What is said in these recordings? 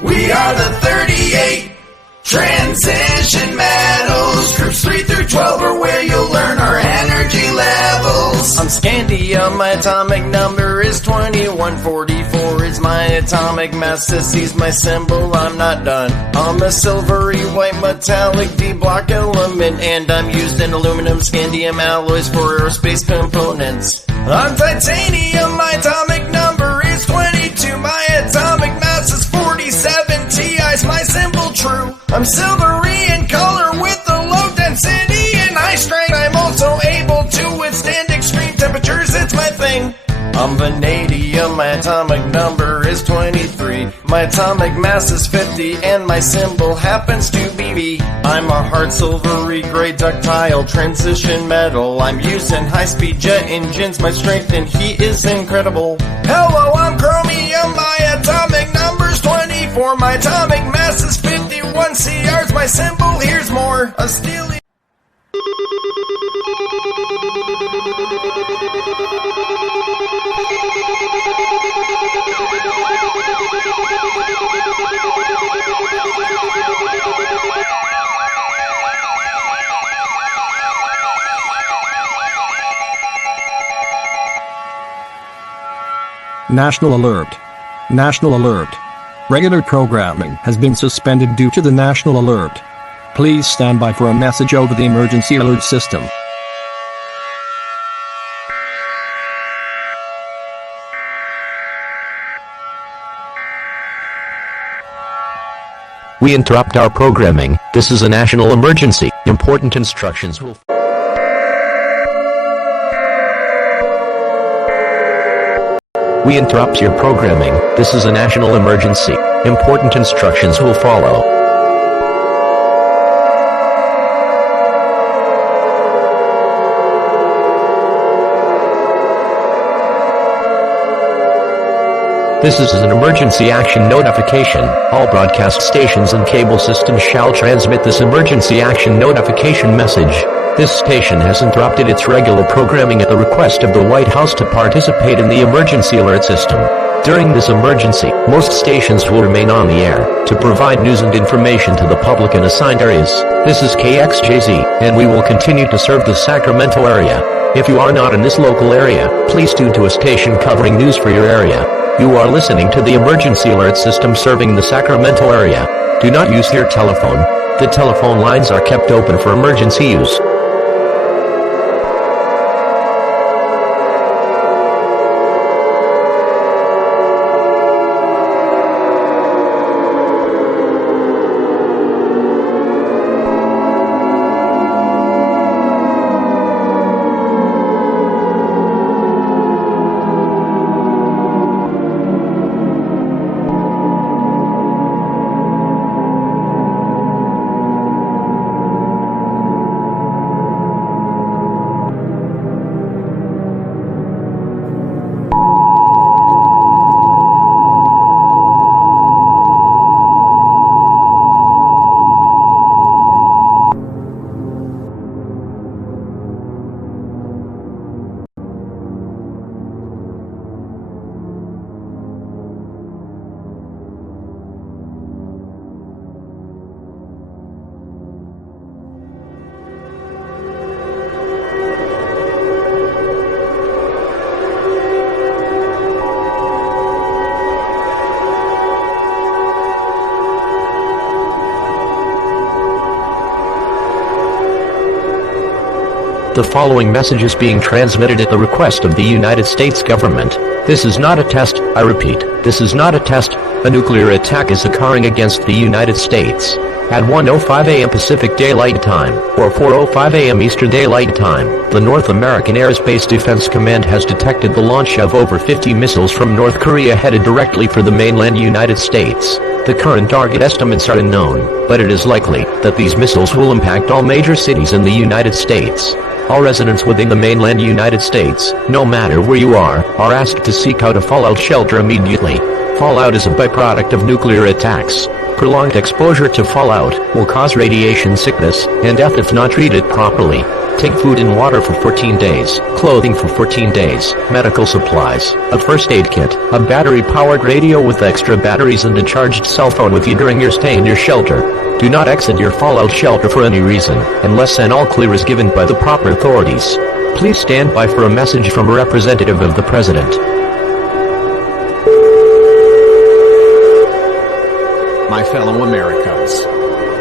We are the 38 transition metals. Groups 3 through 12 are where you'll learn our energy levels. I'm scandium, my atomic number is 2144 is my atomic mass. Sissy's my symbol, I'm not done. I'm a silvery white metallic D-block element, and I'm used in aluminum scandium alloys for aerospace components. I'm titanium, my atomic number is 22, my atomic mass is 47, Ti's my symbol, true. I'm silvery in color with a low density and high strength. I'm also able to withstand extreme temperatures, it's my thing. I'm vanadium, my atomic number is 23. My atomic mass is 50 and my symbol happens to be V. I'm a hard silvery gray ductile transition metal. I'm using high-speed jet engines, my strength and heat is incredible. Hello, I'm chromium, my atomic number's 24. My atomic mass is 51, CR's my symbol, here's more. A steely National Alert. National Alert. Regular programming has been suspended due to the National Alert. Please stand by for a message over the emergency alert system. We interrupt our programming. This is a national emergency. Important instructions will... We interrupt your programming. This is a national emergency. Important instructions will follow. This is an emergency action notification. All broadcast stations and cable systems shall transmit this emergency action notification message. This station has interrupted its regular programming at the request of the White House to participate in the emergency alert system. During this emergency, most stations will remain on the air to provide news and information to the public in assigned areas. This is KXJZ, and we will continue to serve the Sacramento area. If you are not in this local area, please tune to a station covering news for your area. You are listening to the emergency alert system serving the Sacramento area. Do not use your telephone. The telephone lines are kept open for emergency use. The following message is being transmitted at the request of the United States government. This is not a test, I repeat, this is not a test. A nuclear attack is occurring against the United States. At 1:05 a.m. Pacific Daylight Time, or 4:05 a.m. Eastern Daylight Time, the North American Aerospace Defense Command has detected the launch of over 50 missiles from North Korea headed directly for the mainland United States. The current target estimates are unknown, but it is likely that these missiles will impact all major cities in the United States. All residents within the mainland United States, no matter where you are asked to seek out a fallout shelter immediately. Fallout is a byproduct of nuclear attacks. Prolonged exposure to fallout will cause radiation sickness and death if not treated properly. Take food and water for 14 days, clothing for 14 days, medical supplies, a first aid kit, a battery-powered radio with extra batteries and a charged cell phone with you during your stay in your shelter. Do not exit your fallout shelter for any reason, unless an all-clear is given by the proper authorities. Please stand by for a message from a representative of the President. My fellow Americans,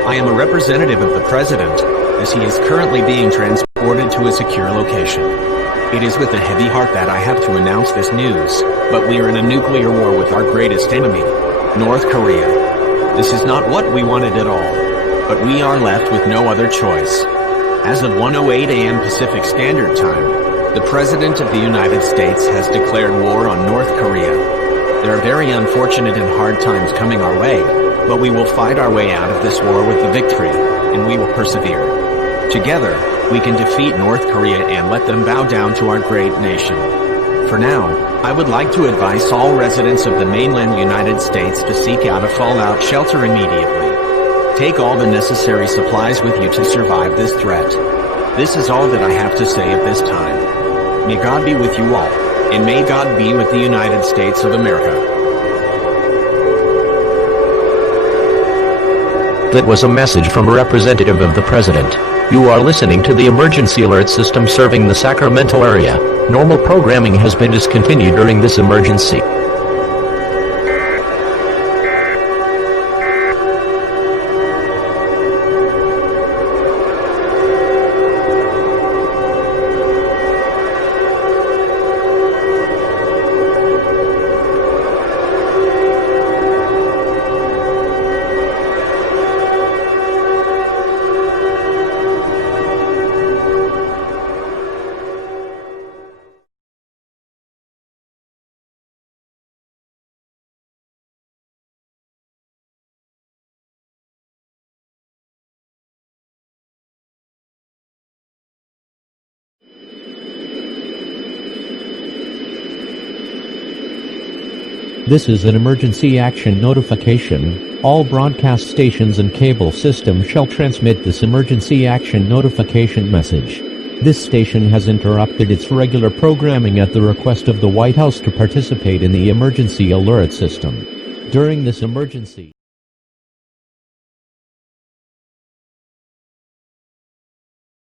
I am a representative of the President, as he is currently being transported to a secure location. It is with a heavy heart that I have to announce this news, but we are in a nuclear war with our greatest enemy, North Korea. This is not what we wanted at all, but we are left with no other choice. As of 1:08 a.m. Pacific Standard Time, the President of the United States has declared war on North Korea. There are very unfortunate and hard times coming our way, but we will fight our way out of this war with the victory, and we will persevere. Together, we can defeat North Korea and let them bow down to our great nation. For now, I would like to advise all residents of the mainland United States to seek out a fallout shelter immediately. Take all the necessary supplies with you to survive this threat. This is all that I have to say at this time. May God be with you all, and may God be with the United States of America. That was a message from a representative of the President. You are listening to the emergency alert system serving the Sacramento area. Normal programming has been discontinued during this emergency. This is an emergency action notification. All broadcast stations and cable systems shall transmit this emergency action notification message. This station has interrupted its regular programming at the request of the White House to participate in the emergency alert system. During this emergency